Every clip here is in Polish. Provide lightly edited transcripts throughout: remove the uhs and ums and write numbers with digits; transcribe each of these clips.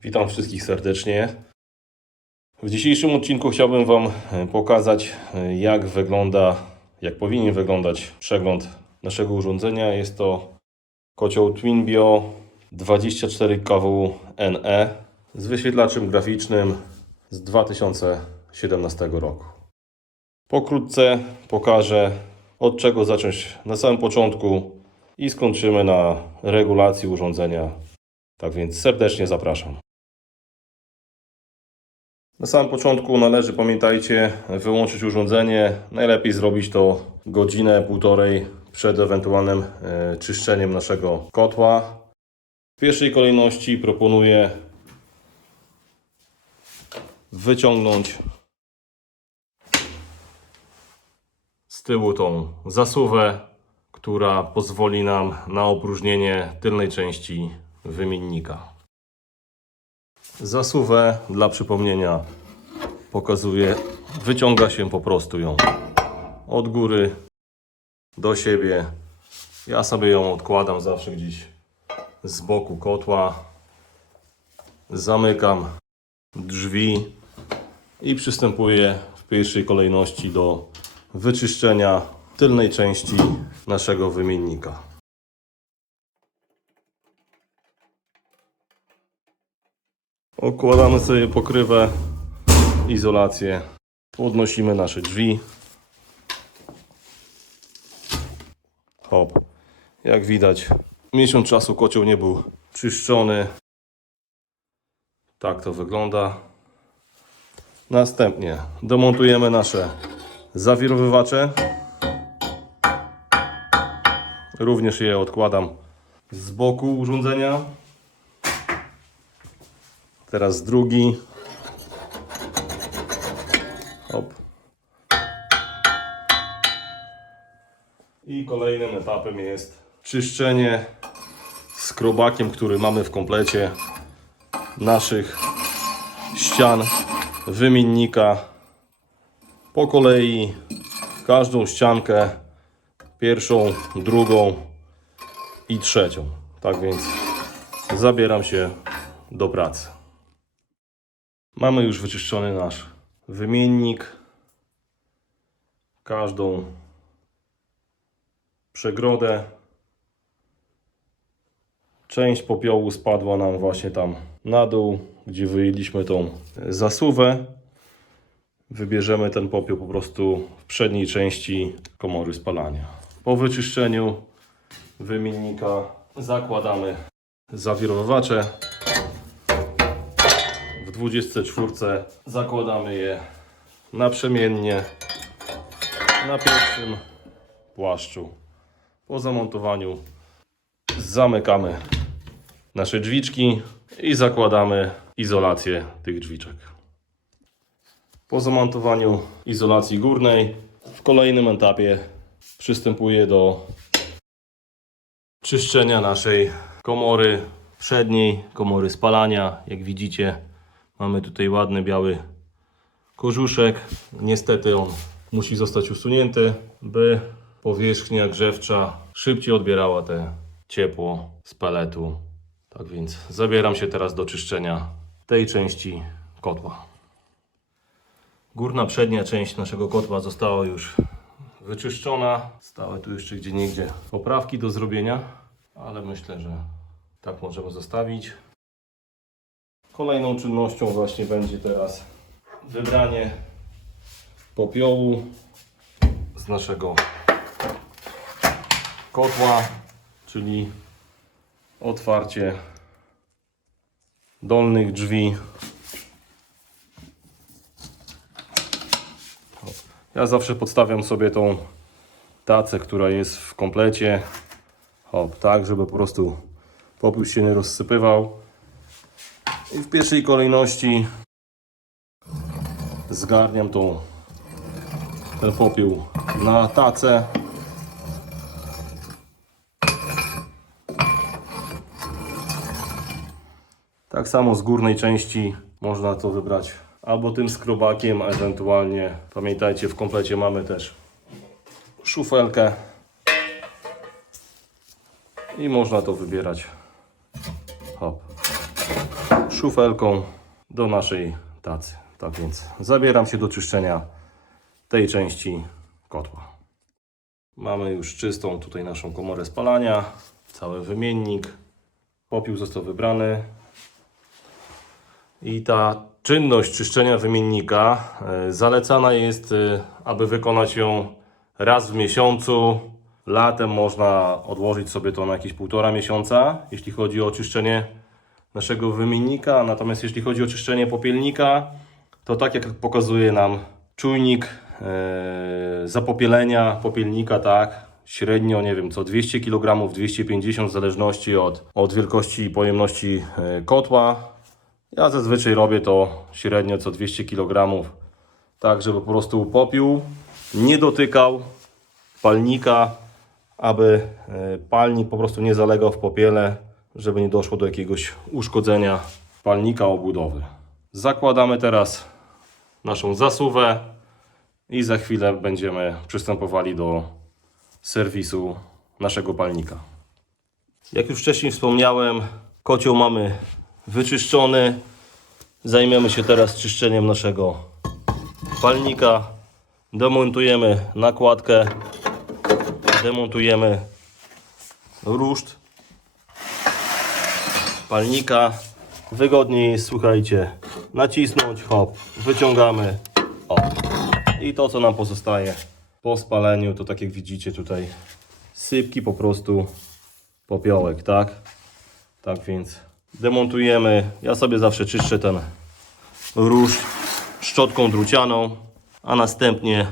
Witam wszystkich serdecznie. W dzisiejszym odcinku chciałbym Wam pokazać, jak powinien wyglądać przegląd naszego urządzenia. Jest to kocioł Twinbio 24 kW NE z wyświetlaczem graficznym z 2017 roku. Pokrótce pokażę, od czego zacząć na samym początku i skończymy na regulacji urządzenia. Tak więc serdecznie zapraszam. Na samym początku należy, pamiętajcie, wyłączyć urządzenie. Najlepiej zrobić to godzinę, półtorej przed ewentualnym czyszczeniem naszego kotła. W pierwszej kolejności proponuję wyciągnąć z tyłu tą zasuwę, która pozwoli nam na opróżnienie tylnej części wymiennika. Zasuwę, dla przypomnienia, pokazuję, wyciąga się po prostu ją od góry do siebie. Ja sobie ją odkładam zawsze gdzieś z boku kotła. Zamykam drzwi i przystępuję w pierwszej kolejności do wyczyszczenia tylnej części naszego wymiennika. Okładamy sobie pokrywę, izolację, podnosimy nasze drzwi. Hop. Jak widać, miesiąc czasu kocioł nie był czyszczony. Tak to wygląda. Następnie demontujemy nasze zawirowywacze. Również je odkładam z boku urządzenia. Teraz drugi. Hop. I kolejnym etapem jest czyszczenie skrobakiem, który mamy w komplecie, naszych ścian wymiennika. Po kolei każdą ściankę, pierwszą, drugą i trzecią. Tak więc zabieram się do pracy. Mamy już wyczyszczony nasz wymiennik. Każdą przegrodę. Część popiołu spadła nam właśnie tam na dół, gdzie wyjęliśmy tą zasuwę. Wybierzemy ten popiół po prostu w przedniej części komory spalania. Po wyczyszczeniu wymiennika zakładamy zawirowywacze. W 24 zakładamy je naprzemiennie na pierwszym płaszczu. Po zamontowaniu zamykamy nasze drzwiczki i zakładamy izolację tych drzwiczek. Po zamontowaniu izolacji górnej w kolejnym etapie przystępuję do czyszczenia naszej komory przedniej, komory spalania. Jak widzicie, mamy tutaj ładny biały korzuszek. Niestety on musi zostać usunięty, by powierzchnia grzewcza szybciej odbierała te ciepło z peletu. Tak więc zabieram się teraz do czyszczenia tej części kotła. Górna przednia część naszego kotła została już wyczyszczona. Stały tu jeszcze gdzieniegdzie poprawki do zrobienia, ale myślę, że tak możemy zostawić. Kolejną czynnością właśnie będzie teraz wybranie popiołu z naszego kotła, czyli otwarcie dolnych drzwi. Ja zawsze podstawiam sobie tą tacę, która jest w komplecie, tak, żeby po prostu popiół się nie rozsypywał. I w pierwszej kolejności zgarniam ten popiół na tacę. Tak samo z górnej części można to wybrać albo tym skrobakiem, a ewentualnie, pamiętajcie, w komplecie mamy też szufelkę i można to wybierać. Hop. szufelką do naszej tacy. Tak więc zabieram się do czyszczenia tej części kotła. Mamy już czystą tutaj naszą komorę spalania, cały wymiennik, popiół został wybrany i ta czynność czyszczenia wymiennika zalecana jest, aby wykonać ją raz w miesiącu. Latem można odłożyć sobie to na jakieś 1,5 miesiąca, jeśli chodzi o czyszczenie naszego wymiennika. Natomiast jeśli chodzi o czyszczenie popielnika, to tak jak pokazuje nam czujnik zapopielenia popielnika, tak, średnio, nie wiem, co 200 kg, 250 w zależności od wielkości i pojemności kotła. Ja zazwyczaj robię to średnio co 200 kg, tak żeby po prostu popiół nie dotykał palnika, aby palnik po prostu nie zalegał w popiele, żeby nie doszło do jakiegoś uszkodzenia palnika obudowy. Zakładamy teraz naszą zasuwę i za chwilę będziemy przystępowali do serwisu naszego palnika. Jak już wcześniej wspomniałem, kocioł mamy wyczyszczony. Zajmiemy się teraz czyszczeniem naszego palnika. Demontujemy nakładkę, demontujemy ruszt palnika. Wygodniej jest, słuchajcie, nacisnąć, hop, wyciągamy, o. I to, co nam pozostaje po spaleniu, to tak jak widzicie tutaj sypki, po prostu popiołek, tak? Tak więc demontujemy. Ja sobie zawsze czyszczę ten róż szczotką drucianą, a następnie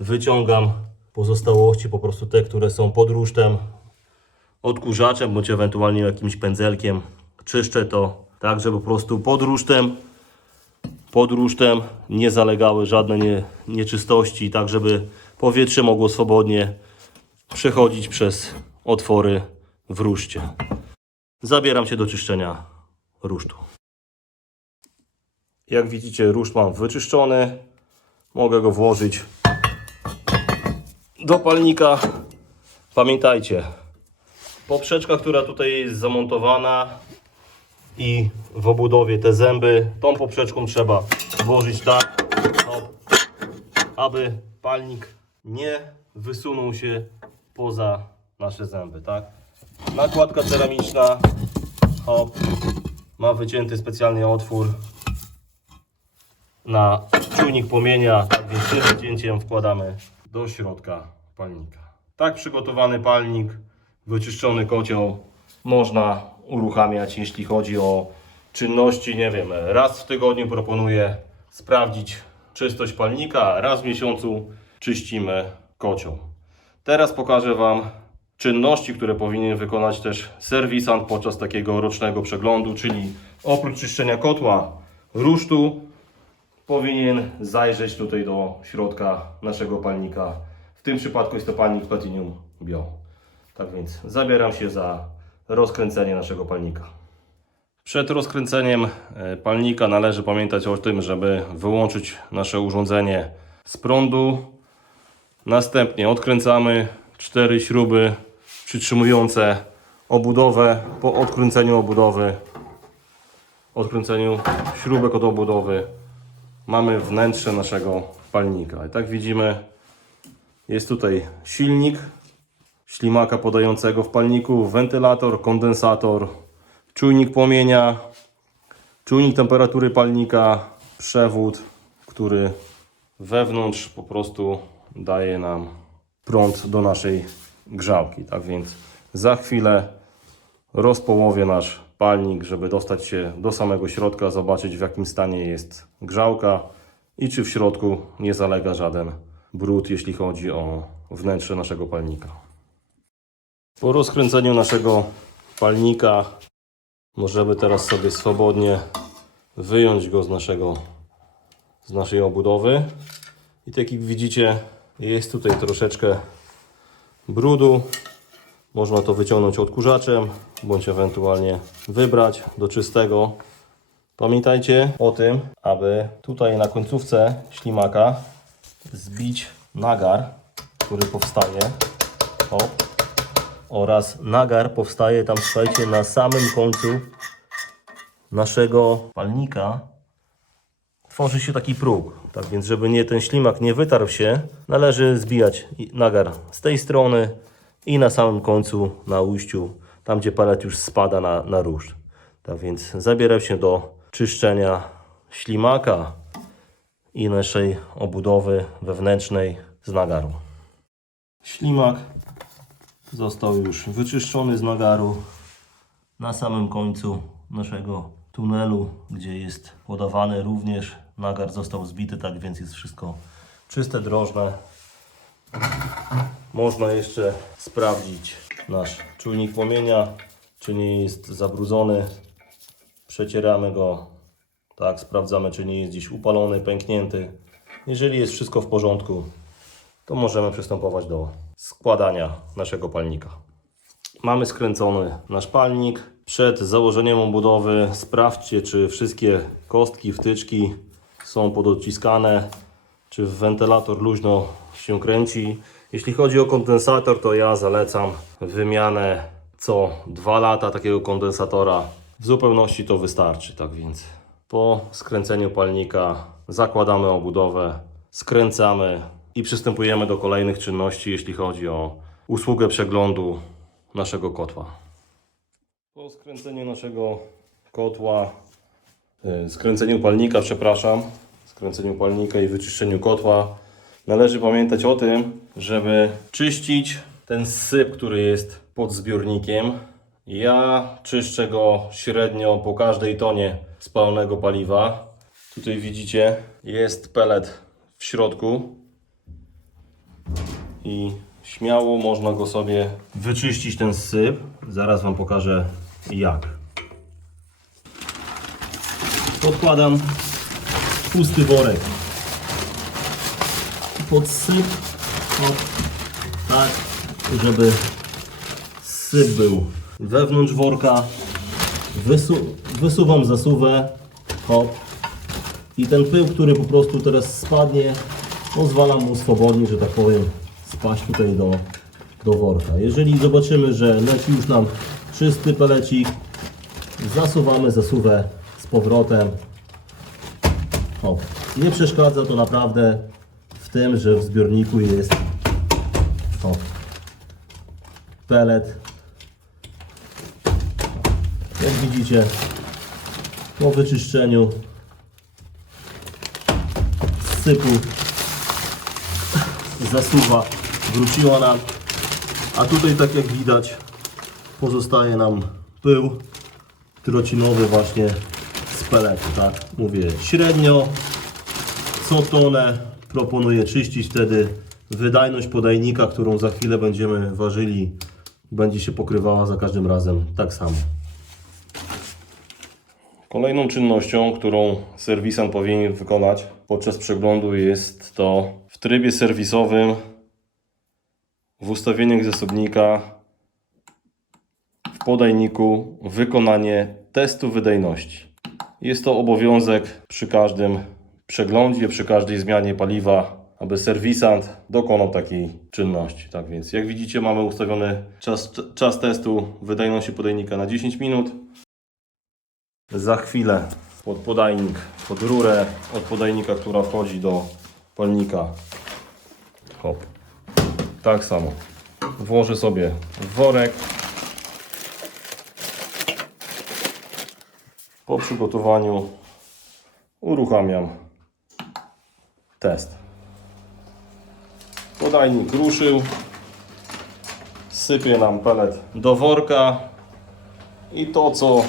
wyciągam pozostałości, po prostu te, które są pod rusztem, odkurzaczem bądź ewentualnie jakimś pędzelkiem. Czyszczę to tak, żeby po prostu pod rusztem nie zalegały żadne nieczystości, tak żeby powietrze mogło swobodnie przechodzić przez otwory w ruszcie. Zabieram się do czyszczenia rusztu. Jak widzicie, ruszt mam wyczyszczony. Mogę go włożyć do palnika. Pamiętajcie, poprzeczka, która tutaj jest zamontowana i w obudowie te zęby, tą poprzeczką trzeba włożyć tak, aby palnik nie wysunął się poza nasze zęby, tak? Nakładka ceramiczna, hop, ma wycięty specjalnie otwór na czujnik płomienia, tak więc tym wycięciem wkładamy do środka palnika. Tak przygotowany palnik, wyczyszczony kocioł można uruchamiać, jeśli chodzi o czynności, nie wiem, raz w tygodniu proponuję sprawdzić czystość palnika, raz w miesiącu czyścimy kocioł. Teraz pokażę Wam czynności, które powinien wykonać też serwisant podczas takiego rocznego przeglądu, czyli oprócz czyszczenia kotła, rusztu, powinien zajrzeć tutaj do środka naszego palnika. W tym przypadku jest to palnik Platinum Bio. Tak więc zabieram się za rozkręcenie naszego palnika. Przed rozkręceniem palnika należy pamiętać o tym, żeby wyłączyć nasze urządzenie z prądu. Następnie odkręcamy 4 śruby przytrzymujące obudowę. Po odkręceniu śrubek od obudowy mamy wnętrze naszego palnika. I tak widzimy, jest tutaj silnik ślimaka podającego w palniku, wentylator, kondensator, czujnik płomienia, czujnik temperatury palnika, przewód, który wewnątrz po prostu daje nam prąd do naszej grzałki. Tak więc za chwilę rozpołowię nasz palnik, żeby dostać się do samego środka, zobaczyć w jakim stanie jest grzałka i czy w środku nie zalega żaden brud, jeśli chodzi o wnętrze naszego palnika. Po rozkręceniu naszego palnika możemy teraz sobie swobodnie wyjąć go z naszej obudowy. I tak jak widzicie, jest tutaj troszeczkę brudu. Można to wyciągnąć odkurzaczem, bądź ewentualnie wybrać do czystego. Pamiętajcie o tym, aby tutaj na końcówce ślimaka zbić nagar, który powstaje. Oraz nagar powstaje tam, słuchajcie, na samym końcu naszego palnika tworzy się taki próg. Tak więc, żeby ten ślimak nie wytarł się, należy zbijać nagar z tej strony i na samym końcu, na ujściu, tam gdzie pelet już spada na róż. Tak więc zabieram się do czyszczenia ślimaka i naszej obudowy wewnętrznej z nagaru. Ślimak został już wyczyszczony z nagaru. Na samym końcu naszego tunelu, gdzie jest podawany, również nagar został zbity, tak więc jest wszystko czyste, drożne. Można jeszcze sprawdzić nasz czujnik płomienia, czy nie jest zabrudzony. Przecieramy go, tak, sprawdzamy, czy nie jest gdzieś upalony, pęknięty. Jeżeli jest wszystko w porządku, to możemy przystępować do składania naszego palnika. Mamy skręcony nasz palnik. Przed założeniem obudowy sprawdźcie, czy wszystkie kostki, wtyczki są pododciskane, czy wentylator luźno się kręci. Jeśli chodzi o kondensator, to ja zalecam wymianę co 2 lata takiego kondensatora. W zupełności to wystarczy. Tak więc po skręceniu palnika zakładamy obudowę, skręcamy i przystępujemy do kolejnych czynności, jeśli chodzi o usługę przeglądu naszego kotła. Po skręceniu naszego kotła, skręceniu palnika i wyczyszczeniu kotła, należy pamiętać o tym, żeby czyścić ten syp, który jest pod zbiornikiem. Ja czyszczę go średnio po każdej tonie spalonego paliwa. Tutaj widzicie, jest pelet w środku i śmiało można go sobie wyczyścić, ten syp. Zaraz Wam pokażę jak. Podkładam pusty worek pod syp, tak, żeby syp był wewnątrz worka. Wysuwam zasuwę, hop, i ten pył, który po prostu teraz spadnie, pozwalam mu swobodnie, że tak powiem, spaść tutaj do worka. Jeżeli zobaczymy, że leci już nam czysty pelecik, zasuwamy zasuwę z powrotem. Hop. Nie przeszkadza to naprawdę w tym, że w zbiorniku jest pelet. Jak widzicie, po wyczyszczeniu sypu zasuwa wróciła nam, a tutaj, tak jak widać, pozostaje nam pył trocinowy właśnie z peletu, tak? Mówię, średnio co tonę proponuję czyścić, wtedy wydajność podajnika, którą za chwilę będziemy ważyli, będzie się pokrywała za każdym razem tak samo. Kolejną czynnością, którą serwisant powinien wykonać podczas przeglądu, jest to w trybie serwisowym w ustawieniach zasobnika w podajniku wykonanie testu wydajności. Jest to obowiązek przy każdym przeglądzie, przy każdej zmianie paliwa, aby serwisant dokonał takiej czynności. Tak więc, jak widzicie, mamy ustawiony czas testu wydajności podajnika na 10 minut. Za chwilę pod podajnik, pod rurę od podajnika, która wchodzi do palnika, hop, tak samo włożę sobie w worek. Po przygotowaniu uruchamiam test. Podajnik ruszył, sypie nam pelet do worka i to, co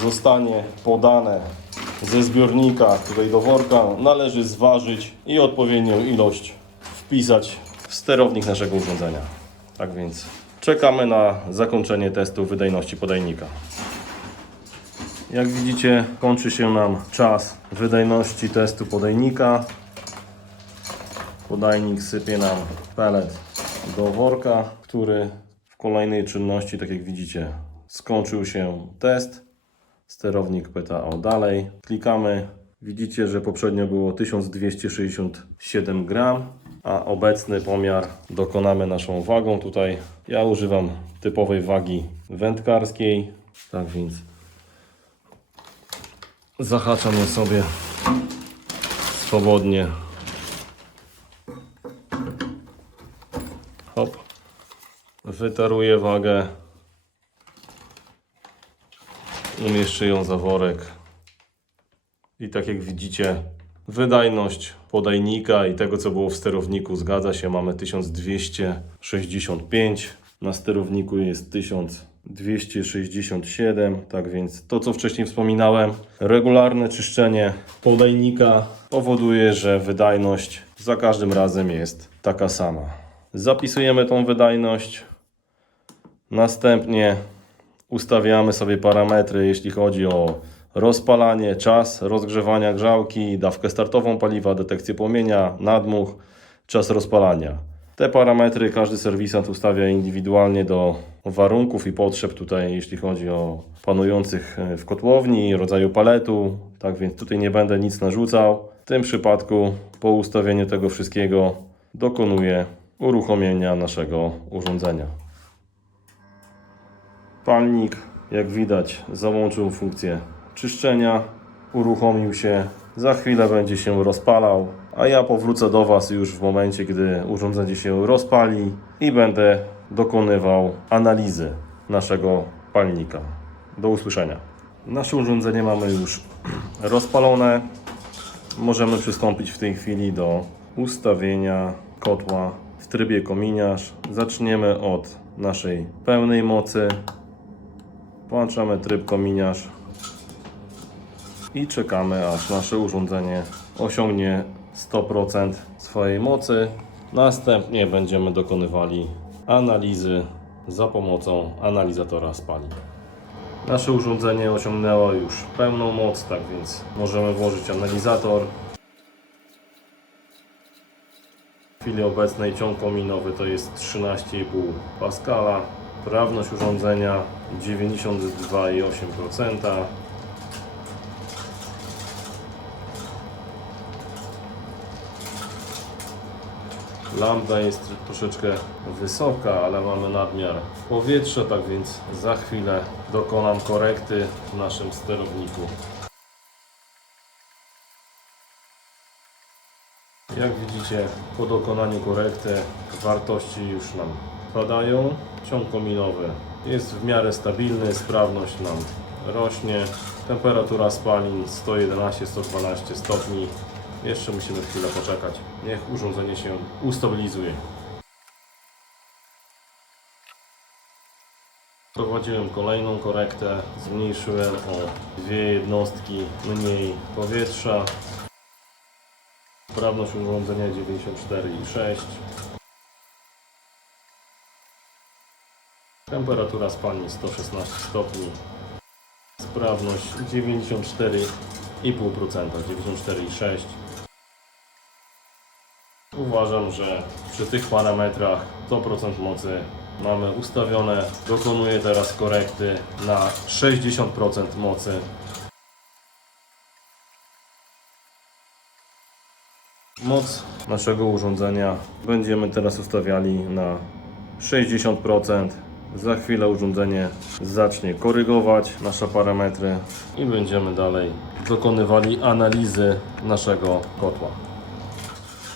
zostanie podane ze zbiornika tutaj do worka, należy zważyć i odpowiednią ilość wpisać w sterownik naszego urządzenia. Tak więc czekamy na zakończenie testu wydajności podajnika. Jak widzicie, kończy się nam czas wydajności testu podajnika. Podajnik sypie nam pelet do worka, który w kolejnej czynności, tak jak widzicie, skończył się test. Sterownik pyta o dalej. Klikamy. Widzicie, że poprzednio było 1267 gram, a obecny pomiar dokonamy naszą wagą. Tutaj ja używam typowej wagi wędkarskiej. Tak więc Zahaczam je sobie swobodnie. Hop. Wytaruję wagę. Umieszczę ją za worek. I tak jak widzicie, wydajność podajnika i tego, co było w sterowniku, zgadza się. Mamy 1265. Na sterowniku jest 1267. Tak więc to, co wcześniej wspominałem, regularne czyszczenie podajnika powoduje, że wydajność za każdym razem jest taka sama. Zapisujemy tą wydajność. Następnie ustawiamy sobie parametry, jeśli chodzi o rozpalanie, czas rozgrzewania grzałki, dawkę startową paliwa, detekcję płomienia, nadmuch, czas rozpalania. Te parametry każdy serwisant ustawia indywidualnie do warunków i potrzeb tutaj, jeśli chodzi o panujących w kotłowni, rodzaju paletu. Tak więc tutaj nie będę nic narzucał. W tym przypadku po ustawieniu tego wszystkiego dokonuję uruchomienia naszego urządzenia. Palnik, jak widać, załączył funkcję czyszczenia, uruchomił się, za chwilę będzie się rozpalał, a ja powrócę do Was już w momencie, gdy urządzenie się rozpali i będę dokonywał analizy naszego palnika. Do usłyszenia. Nasze urządzenie mamy już rozpalone. Możemy przystąpić w tej chwili do ustawienia kotła w trybie kominiarz. Zaczniemy od naszej pełnej mocy. Włączamy tryb kominiarz i czekamy, aż nasze urządzenie osiągnie 100% swojej mocy. Następnie będziemy dokonywali analizy za pomocą analizatora spalin. Nasze urządzenie osiągnęło już pełną moc, tak więc możemy włożyć analizator. W chwili obecnej ciąg kominowy to jest 13,5 Pascala. Sprawność urządzenia 92,8%. Lambda jest troszeczkę wysoka, ale mamy nadmiar powietrza, tak więc za chwilę dokonam korekty w naszym sterowniku. Jak widzicie, po dokonaniu korekty wartości już nam padają. Ciąg kominowy jest w miarę stabilny, sprawność nam rośnie. Temperatura spalin 111-112 stopni. Jeszcze musimy chwilę poczekać. Niech urządzenie się ustabilizuje. Prowadziłem kolejną korektę. Zmniejszyłem o 2 jednostki mniej powietrza. Sprawność urządzenia 94,6. Temperatura spalni 116 stopni. Sprawność 94,5%, 94,6%. Uważam, że przy tych parametrach 100% mocy mamy ustawione. Dokonuję teraz korekty na 60% mocy. Moc naszego urządzenia będziemy teraz ustawiali na 60%. Za chwilę urządzenie zacznie korygować nasze parametry i będziemy dalej dokonywali analizy naszego kotła.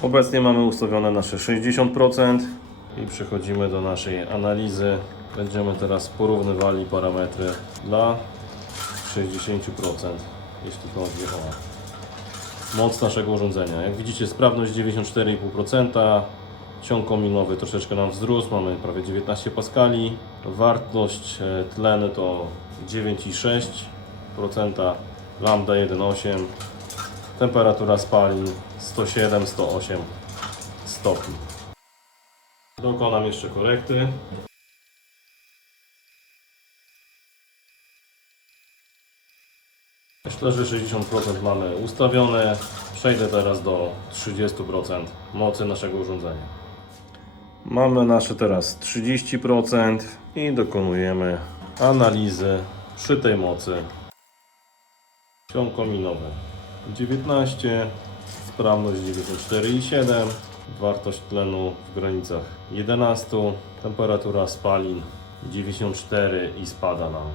Obecnie mamy ustawione nasze 60% i przechodzimy do naszej analizy. Będziemy teraz porównywali parametry dla 60%, jeśli chodzi o moc naszego urządzenia. Jak widzicie, sprawność 94,5%. Ciąg kominowy troszeczkę nam wzrósł, mamy prawie 19 Pascali. Wartość tlenu to 9,6%, lambda 1,8%. Temperatura spalin 107-108 stopni. Dokonam jeszcze korekty. Myślę, że 60% mamy ustawione. Przejdę teraz do 30% mocy naszego urządzenia. Mamy nasze teraz 30% i dokonujemy analizy przy tej mocy. Ciąg kominowy 19, sprawność 94,7, wartość tlenu w granicach 11, temperatura spalin 94 i spada nam